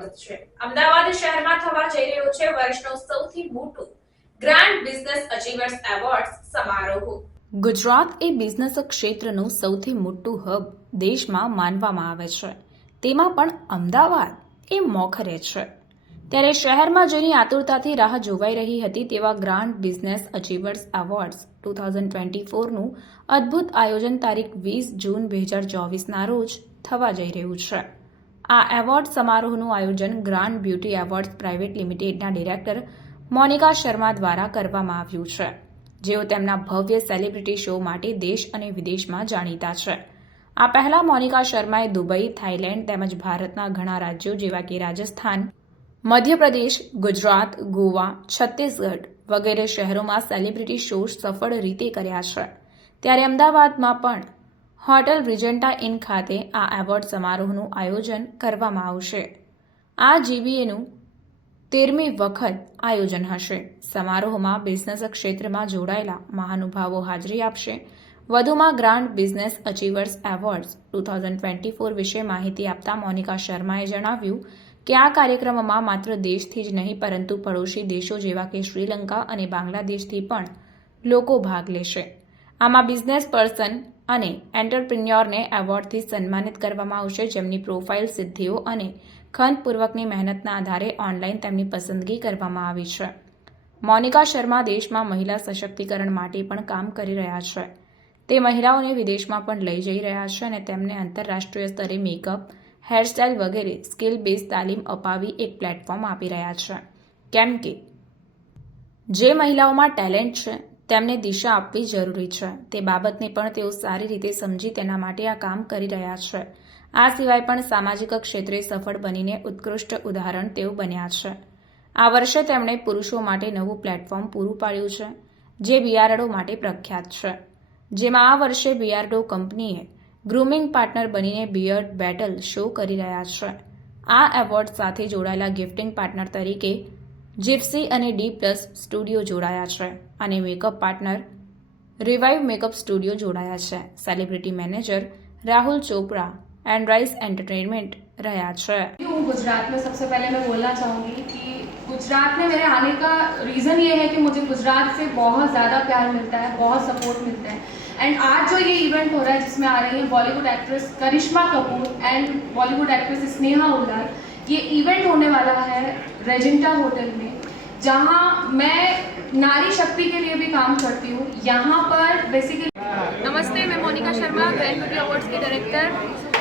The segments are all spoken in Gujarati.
સ્વાગત છે. અમદાવાદ શહેરમાં થવા જઈ રહ્યો છે વર્ષનો સૌથી મોટો ગ્રાન્ડ બિઝનેસ અચીવર્સ એવોર્ડ સમારોહ. ગુજરાત એ બિઝનેસ ક્ષેત્રનું સૌથી મોટું હબ દેશમાં માનવામાં આવે છે. તેમાં પણ અમદાવાદ એ મોખરે છે. ત્યારે શહેરમાં જેની આતુરતાથી રાહ જોવાઈ રહી હતી તેવા grand business achievers awards two thousand twenty ફોરનું અદ્ભુત આયોજન તારીખ વીસ જૂન બે હજાર ચોવીસના રોજ થવા જઈ રહ્યું છે. આ એવોર્ડ સમારોહનું આયોજન ગ્રાન્ડ બ્યુટી એવોર્ડ્સ પ્રાઇવેટ લિમિટેડના ડિરેક્ટર મોનિકા શર્મા દ્વારા કરવામાં આવ્યું છે. જેઓ તેમના ભવ્ય સેલિબ્રિટી શો માટે દેશ અને વિદેશમાં જાણીતા છે. આ પહેલા મોનિકા શર્માએ દુબઈ, થાઇલેન્ડ તેમજ ભારતના ઘણા રાજ્યો જેવા કે રાજસ્થાન, મધ્યપ્રદેશ, ગુજરાત, ગોવા, છત્તીસગઢ વગેરે શહેરોમાં સેલિબ્રિટી શો સફળ રીતે કર્યા છે. ત્યારે અમદાવાદમાં પણ હોટેલ રિજન્ટા ઇન ખાતે આ એવોર્ડ સમારોહનું આયોજન કરવામાં આવશે. આ જીબીએનું તેરમી વખત આયોજન હશે. સમારોહમાં બિઝનેસ ક્ષેત્રમાં જોડાયેલા મહાનુભાવો હાજરી આપશે. વધુમાં grand business achievers awards two thousand twenty four વિશે માહિતી આપતા મોનિકા શર્માએ જણાવ્યું કે આ કાર્યક્રમમાં માત્ર દેશથી જ નહીં, પરંતુ પડોશી દેશો જેવા કે શ્રીલંકા અને બાંગ્લાદેશથી પણ લોકો ભાગ લેશે. આમાં બિઝનેસ પર્સન અને એન્ટરપ્રિન્યોરને એવોર્ડથી સન્માનિત કરવામાં આવશે જેમની પ્રોફાઇલ સિદ્ધિઓ અને ખંતપૂર્વકની મહેનતના આધારે ઓનલાઈન તેમની પસંદગી કરવામાં આવી છે. મોનિકા શર્મા દેશમાં મહિલા સશક્તિકરણ માટે પણ કામ કરી રહ્યા છે. તે મહિલાઓને વિદેશમાં પણ લઈ જઈ રહ્યા છે અને તેમને આંતરરાષ્ટ્રીય સ્તરે મેકઅપ હેરસ્ટાઇલ વગેરે સ્કિલ બેઝ તાલીમ અપાવી એક પ્લેટફોર્મ આપી રહ્યા છે. કેમ કે જે મહિલાઓમાં ટેલેન્ટ છે તેમને દિશા આપવી જરૂરી છે. તે બાબતને પણ તેઓ સારી રીતે સમજી તેના માટે આ કામ કરી રહ્યા છે. આ સિવાય પણ સામાજિક ક્ષેત્રે સફળ બનીને ઉત્કૃષ્ટ ઉદાહરણ તેઓ બન્યા છે. આ વર્ષે તેમણે પુરુષો માટે નવું પ્લેટફોર્મ પૂરું પાડ્યું છે, જે બિયારડો માટે પ્રખ્યાત છે. જેમાં આ વર્ષે બિયારડો કંપનીએ ગ્રુમિંગ પાર્ટનર બનીને બિયર્ડ બેટલ શો કરી રહ્યા છે. આ એવોર્ડ સાથે જોડાયેલા ગિફ્ટિંગ પાર્ટનર તરીકે જીપ્સી અને ડી પ્લસ સ્ટુડિયો જોડાયા છે અને makeup partner revive makeup studio જોડાયા છે celebrity manager Rahul Chopra and Rise Entertainment रहा है हूँ गुजरात में सबसे पहले मैं बोलना चाहूँगी कि गुजरात में मेरे आने का रीज़न ये है कि मुझे गुजरात से बहुत ज़्यादा प्यार मिलता है बहुत सपोर्ट मिलता है एंड आज जो ये इवेंट हो रहा है जिसमें आ रही है Bollywood actress Karisma Kapoor and Bollywood actress Sneha Udar ये इवेंट होने वाला है रेजेंटा होटल में जहाँ मैं नारी शक्ति के लिए भी काम करती हूँ, यहाँ पर बेसिकली नमस्ते, मैं मोनिका शर्मा ग्रैंड अवार्ड्स के डायरेक्टर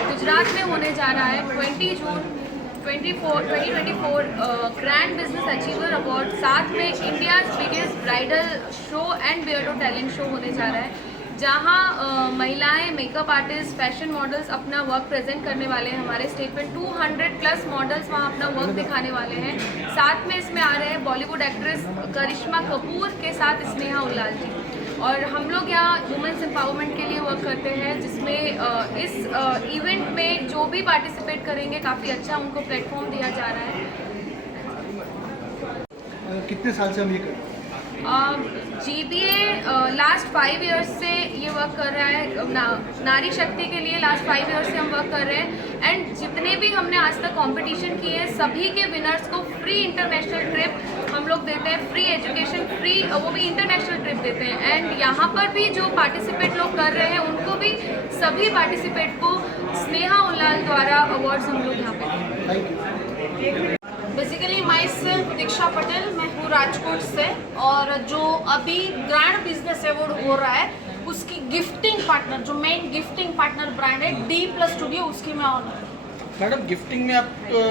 गुजरात में होने जा रहा है 20 June 24 2024 grand business achiever award साथ में India biggest bridal show and Beardo talent show होने जा रहा है। जहाँ महिलाएँ मेकअप आर्टिस्ट फ़ैशन मॉडल्स अपना वर्क प्रेजेंट करने वाले हैं हमारे स्टेज पे 200 प्लस मॉडल्स वहाँ अपना वर्क दिखाने वाले हैं। साथ में इसमें आ रहे हैं बॉलीवुड एक्ट्रेस करिश्मा कपूर के साथ स्नेहा उल्लाल जी। और हम लोग यहाँ वुमेंस एम्पावरमेंट के लिए वर्क करते हैं, जिसमें इस इवेंट में जो भी पार्टिसिपेट करेंगे, काफ़ी अच्छा उनको प्लेटफॉर्म दिया जा रहा है। कितने साल से हम ये कर G B A last five years से ये वर्क कर रहा है ना, नारी शक्ति के लिए लास्ट फाइव इयर्स से हम वर्क कर रहे हैं। एंड जितने भी हमने आज तक कंपटीशन किए हैं सभी के विनर्स को फ्री इंटरनेशनल ट्रिप हम लोग देते हैं फ्री एजुकेशन फ्री वो भी इंटरनेशनल ट्रिप देते हैं। एंड यहाँ पर भी जो पार्टिसिपेट लोग कर रहे हैं उनको भी सभी पार्टिसिपेट को स्नेहा उल्लाल द्वारा अवार्ड्स हम लोग यहाँ पे देते हैं basically myself Diksha Patel मैं हूँ राजकोट से और जो अभी ग्रैंड बिज़नेस अवॉर्ड हो रहा है उसकी गिफ्टिंग पार्टनर जो मेन गिफ्टिंग पार्टनर ब्रांड है डी प्लस स्टूडियो उसकी मैं ऑनर मैडम गिफ्टिंग में आप तो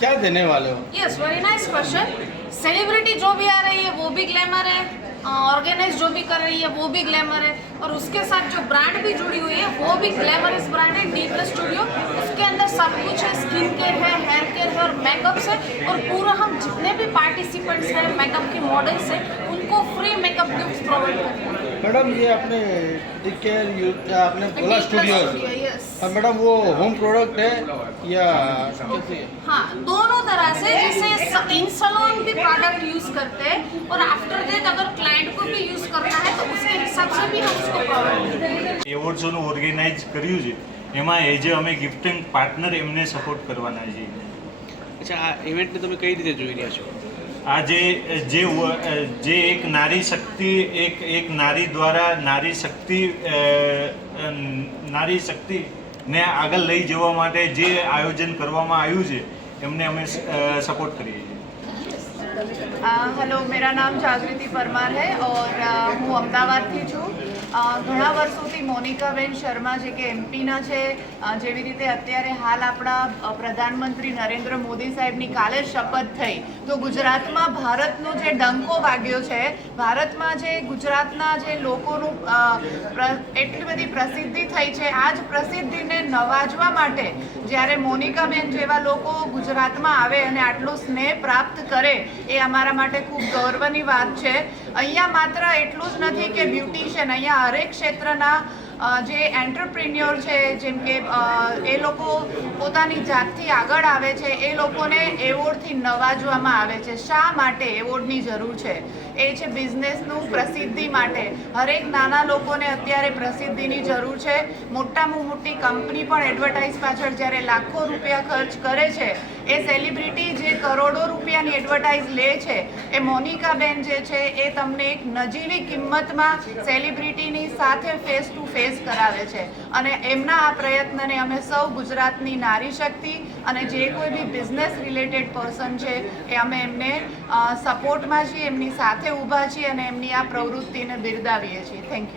क्या देने वाले हो? Yes very nice question celebrity जो भी आ रही है वो भी ग्लैमर है। ऑर्गेनाइज जो भी कर रही है वो भी ग्लैमर है। और उसके साथ जो ब्रांड भी जुड़ी हुई है वो भी ग्लैमरस ब्रांड है डी प्लस स्टूडियो उसके अंदर सब कुछ है स्किन केयर है हेयर केयर है और मेकअप्स है। और पूरा हम जितने भी पार्टिसिपेंट्स हैं मेकअप के मॉडल्स हैं उनको फ्री मेकअप गिफ्ट प्रोवाइड करते हैं। मैडम ये आपने आपने बोला स्टूडियो studio, yes. और मैडम वो होम प्रोडक्ट है या कैसे है? हाँ दोनों तरह से जैसे इन सलोन भी प्रोडक्ट यूज करते हैं और आफ्टर डेट अगर क्लाइंट को भी यूज करना है तो उसके हिसाब से भी हम उसको प्रोवाइड करते हैं એવોર્ડ્સોનું ઓર્ગેનાઇઝ કર્યું છે એમાં એજ અમે ગિફ્ટિંગ પાર્ટનર એમને સપોર્ટ કરવાના છીએ અચ્છા આ ઇવેન્ટને તમે કઈ રીતે જોઈ રહ્યા છો આજે જે વ- જે એક નારી શક્તિ એક એક નારી દ્વારા નારી શક્તિ અ, અ, ને આગળ લઈ જવા માટે જે આયોજન કરવામાં આવ્યું છે, એમને અમે સપોર્ટ કરીએ છીએ. હેલો મેરા નામ જાગૃતિ પરમાર હૈ ઓર હું અમદાવાદથી છું. ઘણા વર્ષોથી મોનિકાબેન શર્મા જે કે એમપીના છે જેવી રીતે અત્યારે હાલ આપણા પ્રધાનમંત્રી નરેન્દ્ર મોદી સાહેબની કાલે શપથ થઈ. તો ગુજરાતમાં ભારતનો જે ડંકો વાગ્યો છે, ભારતમાં જે ગુજરાતના જે લોકોનું એટલી બધી પ્રસિદ્ધિ થઈ છે, આ જ પ્રસિદ્ધિને નવાજવા માટે જ્યારે મોનિકાબેન જેવા લોકો ગુજરાતમાં આવે અને આટલો સ્નેહ પ્રાપ્ત કરે, એ અમારા માટે ખૂબ ગૌરવની વાત છે. અહીંયા માત્ર એટલું જ નથી કે બ્યુટિશિયન, અહીંયા હરેક ક્ષેત્રના જે એન્ટરપ્રિન્યોર છે, જેમ કે એ લોકો પોતાની જાતથી આગળ આવે છે, એ લોકોને એવોર્ડથી નવાજવામાં આવે છે. શા માટે એવોર્ડની જરૂર છે? એ છે બિઝનેસનું પ્રસિદ્ધિ માટે. હરેક નાના લોકોને અત્યારે પ્રસિદ્ધિની જરૂર છે. મોટામાં મોટી કંપની પણ એડવર્ટાઇઝ પાછળ જ્યારે લાખો રૂપિયા ખર્ચ કરે છે, એ સેલિબ્રિટી જે કરોડો રૂપિયાની એડવર્ટાઇઝ લે છે, એ મોનિકાબેન જે છે, એ તમને એક નજીવી કિંમતમાં સેલિબ્રિટીની સાથે ફેસ ટુ ફેસ કરાવે છે. અને એમના આ પ્રયત્નને અમે સૌ ગુજરાતની નારી શક્તિ અને જે કોઈ બી બિઝનેસ રિલેટેડ પર્સન છે એ અમે એમને સપોર્ટમાં છીએ, એમની સાથે ઊભા છીએ અને એમની આ પ્રવૃત્તિને બિરદાવીએ છીએ. થેન્ક